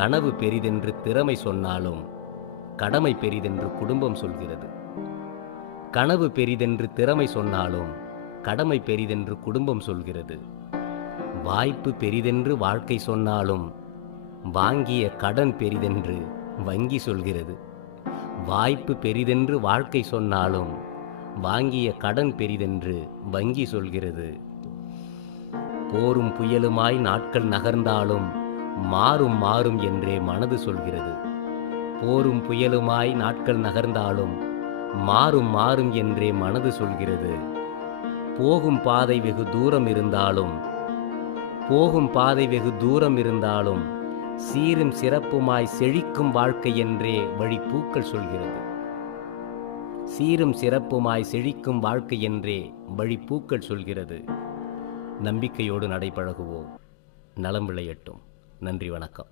கனவு பெரிதென்று திறமை சொன்னாலும் கடமை பெரிதென்று குடும்பம் சொல்கிறது. கனவு பெரிதென்று திறமை சொன்னாலும் கடமை பெரிதென்று குடும்பம் சொல்கிறது. வாய்ப்பு பெரிதென்று வாழ்க்கை சொன்னாலும் வாங்கிய கடன் பெரிதென்று வங்கி சொல்கிறது. வாய்ப்பு பெரிதென்று வாழ்க்கை சொன்னாலும் வாங்கிய கடன் பெரிதென்று வங்கி சொல்கிறது. போரும் புயலுமாய் நாட்கள் நகர்ந்தாலும் மாறும் மாறும் என்றே மனது சொல்கிறது. போரும் புயலுமாய் நாட்கள் நகர்ந்தாலும் மாறும் மாறும் என்றே மனது சொல்கிறது. போகும் பாதை வெகு தூரம் இருந்தாலும் சீரும் சிறப்புமாய் செழிக்கும் வாழ்க்கை என்றே வழிப்பூக்கள் சொல்கிறது. சீரும் சிறப்புமாய் செழிக்கும் வாழ்க்கை என்றே வழிப்பூக்கள் சொல்கிறது. நம்பிக்கையோடு நடைபழகுவோம். நலம் விளையட்டும். நன்றி, வணக்கம்.